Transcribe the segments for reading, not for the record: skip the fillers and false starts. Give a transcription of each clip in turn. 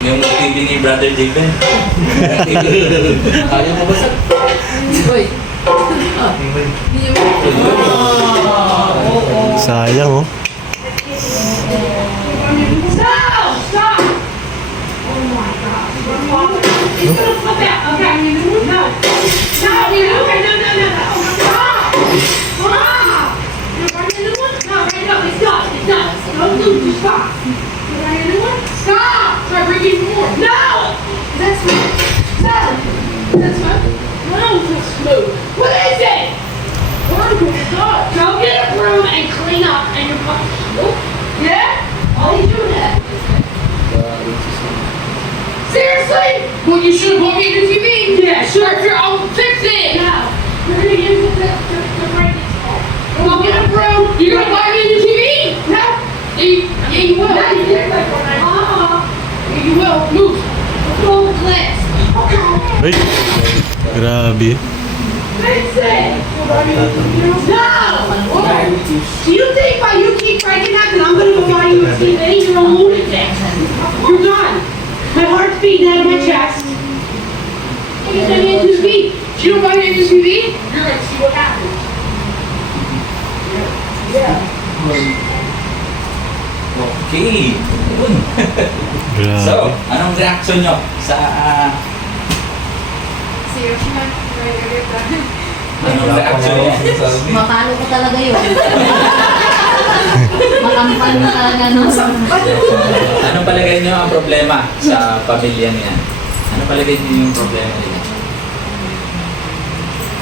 Yung TV ni Brother Javen. Ayaw mo ba sa? Uy. Sayang oh. Stop! Stop! Oh my God. He's gonna put that. Okay. No. No. Okay. No. No. No. No. Stop! Stop! You're writing a new one? No. Right. No. It's done. It's done. Don't lose. You stop. You're writing a new one? Stop! Try bringing more. No! That's smooth. No. That's smooth. No. That's smooth. What is it? Go get a broom and clean up and you're fucking. Yeah? Why are you doing that? Seriously? Well, you should have bought me a new TV. Yeah, sure. I'll fix it. No. You're gonna use it to break it. Go get a broom. You're gonna buy me a new TV? No. Yeah, you will. No, you did like one night. Yeah, you will. Move. Let's go over glass. Okay. Ay, grabe. Fix it. No. Do you think by you keep breaking that I'm gonna go buy you a TV? You're a lunatic. You're done. My heart's beating out of my chest. You send me a new TV. If you don't buy me a new TV, you're gonna see what happens. Yeah. Okay. Yun. Grabe. So, anong reaction nyo sa... Seriously, anong reaction nyo? mapalo ko talaga yun. Makampal na talaga no. Anong palagay nyo ang problema sa pamilya niya? Ano palagay nyo yung problema niya?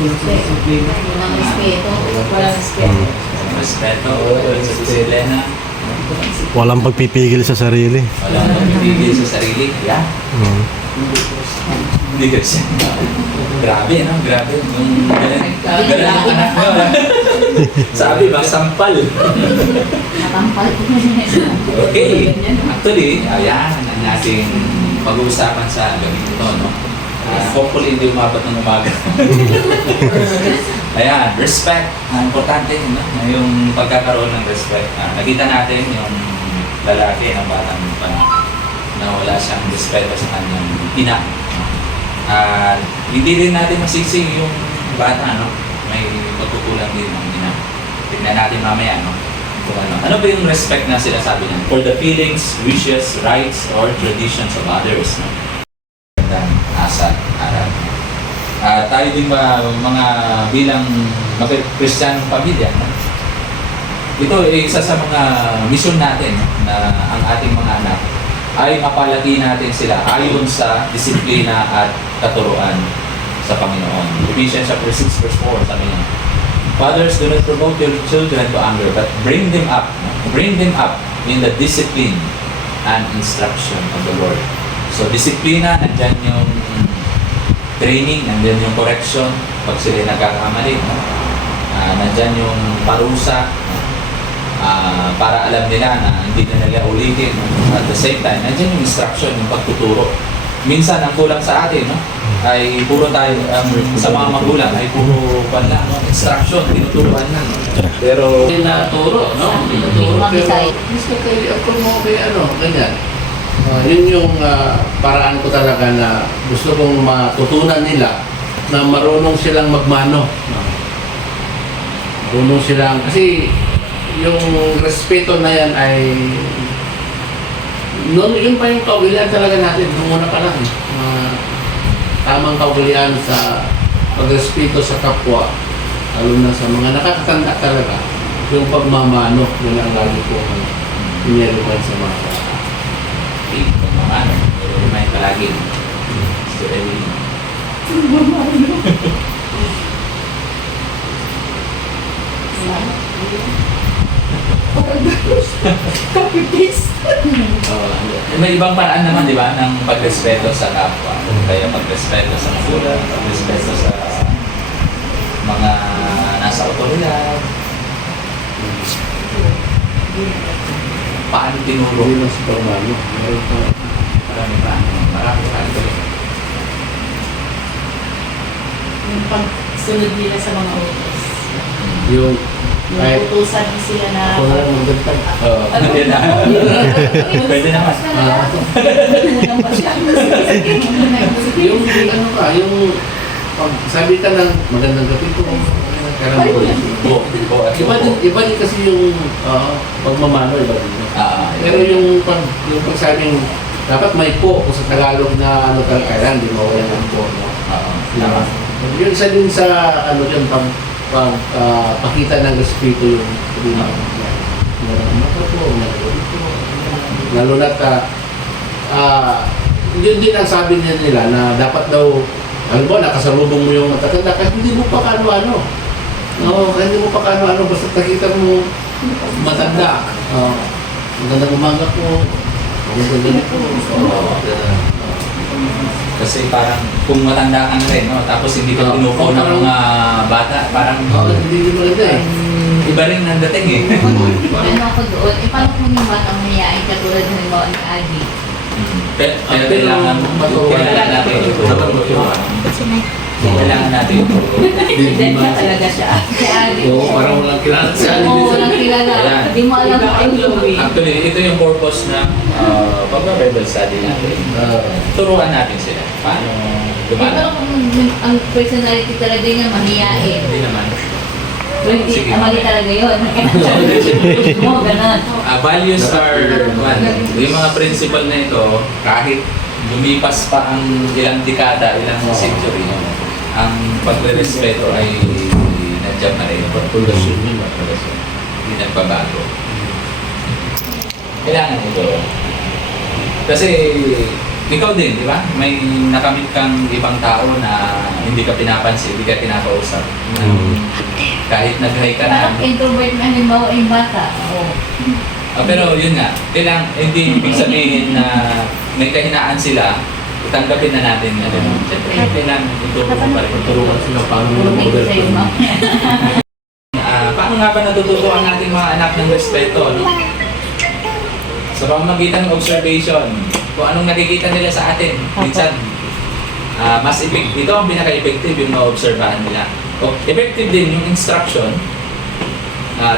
Walang respeto. Walang respeto. Respeto, sa disiplina, Walang pagpipigil sa sarili. walang pagpipigil sa sarili. Yeah. Mm. Hindi kasi. Grabe, no? Grabe. Yung ganun yung anak mo. Sabi ba, sampal. Matampal ko. Okay. Actually, ayan ang ating pag-uusapan sa gabi ito, no? Hopefully, hindi umabot ng umaga. Ayan, respect. Importante, no? Yung pagkakaroon ng respect. Nakita natin yung lalaki ng batang na wala siyang respeto sa kanyang ina. Hindi rin natin masisi yung bata, no? May pagkukulang din ng ina. Tignan natin mamaya, no? Kung ano ba yung respect na sinasabi niya? For the feelings, wishes, rights, or traditions of others, no? Asal, aral. Tayo din ba mga bilang Kristiyanong pamilya, no? Ito ay isa sa mga misyon natin, no? Na ang ating mga anak ay mapalaki natin sila ayon sa disiplina at katuruan sa Panginoon. Ephesians chapter 6 verse 4, sabi niya, Fathers, do not provoke your children to anger, but bring them up in the discipline and instruction of the Lord. So, disiplina, nandyan yung training, nandyan yung correction, pag sila nagkakamali. Nandyan yung parusa, para alam nila na hindi na nila ulitin. At the same time, nandyan yung instruction, yung pagtuturo. Minsan, ang kulang sa atin, no? Ay puro tayo, sa mga magulang, ay puro lang, no? Instruction, tinuturuan lang. No? Pero, tinaturo, no? Tinuturo. Mabisay. Gusto kayo, ako mo kay ano, ganyan. Yun yung paraan ko talaga na gusto kong matutunan nila na marunong silang magmano. Marunong silang, kasi yung respeto na yan ay noon, yun pa yung kaugalian talaga natin. Nung una pa lang, tamang kaugalian sa pagrespeto sa kapwa, lalo na sa mga nakakatanda talaga, yung pagmamano, yun ang lagi ko pinirukan sa mga pagmamano, remind palagi. Gusto rin. May ibang paraan naman, di ba, ng pagrespeto sa kapwa. Kaya pagrespeto sa magulang, pagrespeto sa mga nasa otoridad. Paano tinuro? Hindi lang sa pagmano. Meron pa. Marami pa. Yung pagsunod nila sa mga utos. Yung Yung utusan sila na... ako na lang magdagdag. Pwede na. Pwede naman. Yung ano ka, yung pag sabi ka ng magandang gabi po, iba din kasi yung pagmamano, iba din. Pero yung pagsabing dapat may po kung sa Tagalog na ano talaga, kailan, di mo wala ng po. No? Yung isa din sa ano dyan, pakita ng respeto yung lalo na't yun din ang sabi nila na dapat daw, alam mo, nakasalubong mo yung matatanda kahit hindi mo pa kaano-ano. No, kahit hindi mo pa kaano-ano, basta nakita mo matanda. Magandang umaga po. Magandang gabi po. Kasi parang kung matanda ka na rin, no? Tapos hindi ka tinuko ng mga bata, parang Hindi maganda eh. iba rin ang dating eh. Ano ako doon, paano kung yung batang mayayain katulad ng halimbawa ni Agi? Pero kailangan natin ito. Kailangan natin ito. Dead na talaga siya. Si Agi. Oo, parang walang kilala sa Oo, walang kilala. Ayan. Di mo alam kung ano yung Actually, ito yung purpose ng pag-Bible study natin. Turuan natin sila paano Di ba gumana. kung ang personality talaga niya mahiyain? Hindi naman. Hindi, Sige. mali talaga yun. Oo, ganun. Values are, yung mga principle na ito, kahit lumipas pa ang ilang dekada, ilang century, ang pagre-respeto ay nandiyan pa rin. Pagpulasyon yun. Hindi nagbabago. Kailangan ito. Kasi ikaw din, di ba? May nakamit kang ibang tao na hindi ka pinapansin, hindi ka pinakausap. Kahit nag-high ka na. Parang introvert na halimbawa yung bata. Oo. Pero yun nga, hindi ibig sabihin na may kahinaan sila, tanggapin na natin na gano'n. Siyempre, kailangan itulungan pa rin. Turuan sila paano mo Thank you sa'yo, ma'am. Paano nga ba natututuan ang ating mga anak ng respeto? No? Sa pamamagitan ng observation, kung anong nakikita nila sa atin, minsan, mas effective. Ito ang pinaka-effective yung na-obserbahan nila. Effective din yung instruction,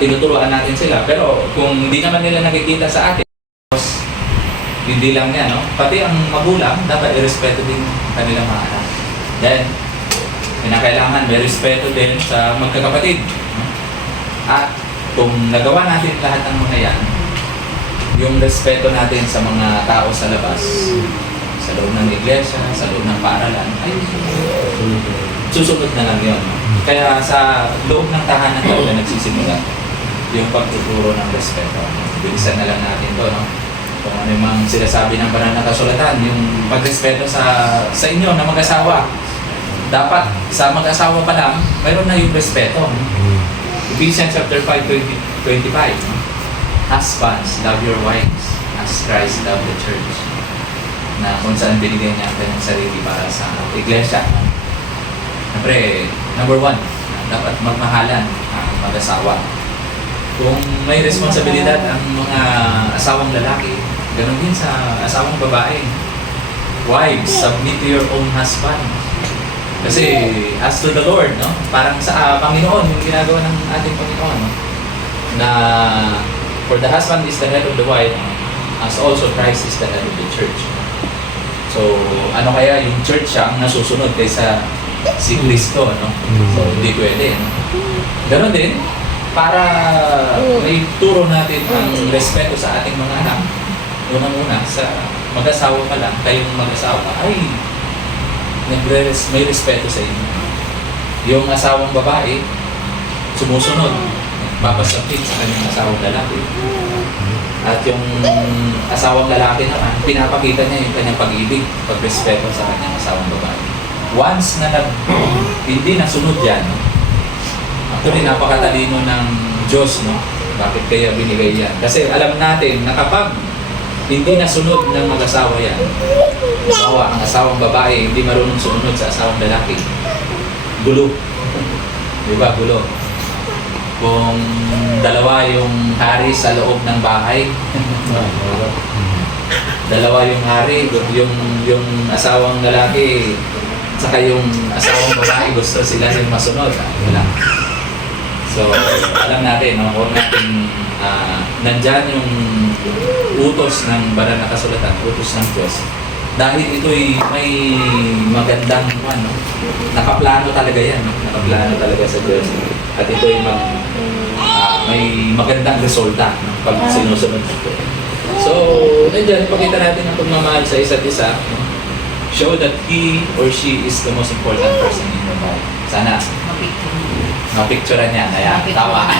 tinuturuan natin sila. Pero kung hindi naman nila nakikita sa atin, hindi lang yan, no? Pati ang magulang, dapat i-respeto din kanilang mga anak. Then, kinakailangan may respeto din sa magkakapatid. No? At kung nagawa natin lahat ng mga yan, yung respeto natin sa mga tao sa labas, sa loob ng iglesia, sa loob ng paaralan, ay susunod na lang yun. Kaya sa loob ng tahanan talaga nagsisimula yung pagtuturo ng respeto. Bilisan na lang natin to, no? Kung ano yung mga sinasabi ng banal na kasulatan, yung pagrespeto sa inyo na mag-asawa. Dapat sa mag-asawa pa lang, mayroon na yung respeto. Ephesians chapter 5:25. Husbands, love your wives as Christ loved the church. Na kung saan binigay niya ang kanyang sarili para sa iglesia. Siyempre, number 1, dapat magmahalan ang mag-asawa. Kung may responsibilidad ang mga asawang lalaki, ganun din sa asawang babae. Wives, submit to your own husband. Kasi as to the Lord, no? Parang sa Panginoon, yung ginagawa ng ating Panginoon, no? Na for the husband is the head of the wife, as also Christ is the head of the church. So, ano kaya yung church siya ang nasusunod kaysa si Kristo, no? So, hindi pwede, no? Ganon din, para may turo natin ang respeto sa ating mga anak. Unang-una, sa mag-asawa pa lang, kayong mag-asawa, ay may respeto sa inyo. Yung asawang babae, sumusunod, papasapit sa kanyang asawang lalaki. At yung asawang lalaki naman, pinapakita niya yung kanyang pag-ibig, pag-respeto sa kanyang asawang babae. Once na hindi nasunod yan, actually napakatalino ng Diyos, no? Bakit kaya binigay yan? Kasi alam natin na kapag hindi nasunod ng mag-asawa yan, ang asawang babae hindi marunong sumunod sa asawang lalaki, gulo. Diba? Gulo. Kung dalawa yung hari sa loob ng bahay, dalawa yung hari, yung asawang lalaki, saka yung asawang babae, gusto sila rin masunod. Wala. So, alam natin, no? Kung natin nandyan yung utos ng banal na kasulatan, utos ng Diyos, Dahil ito'y may magandang ano, nakaplano talaga yan, no? Nakaplano talaga sa Diyos. At ito'y may magandang resulta, no? Pag sinusunod ito. So, nandiyan, ipakita natin ang pagmamahal sa isa't isa. No? Show that he or she is the most important person in your life. Sana mapicturean yan. Ayan, tawa.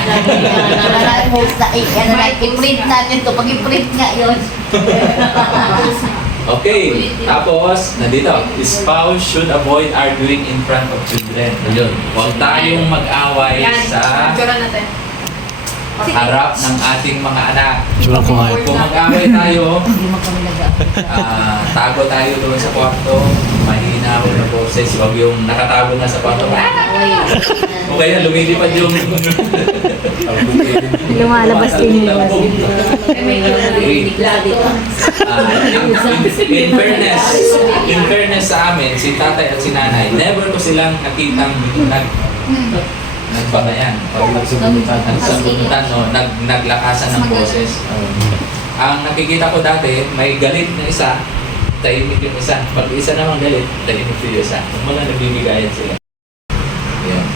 I-print natin to. Pag i-print nga yun. Okay, tapos, nandito, spouse should avoid arguing in front of children. Ayun. Huwag tayong mag-away sa harap ng ating mga anak. Tsura ko nga Kung mag-away tayo, Hindi mo kami tago tayo doon sa kwarto, mahina na boses, huwag yung nakatago na sa kwarto. O kaya lumilipad yung... Lumalabas din yung In fairness sa amin, si tatay at si nanay, never ko silang nakitang nagbagayan. Nagsabunutan, no? Naglakasan ng boses. Ang nakikita ko dati, may galit na isa, tahimik yung isa. Pag isa namang galit, tahimik yung isa. Kung mga nagbibigayan sila. Yeah.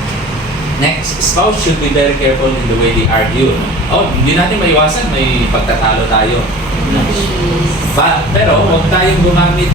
Next, spouse should be very careful in the way they argue. Oh, hindi natin maiwasan, may pagtatalo tayo. Pero huwag tayong gumamit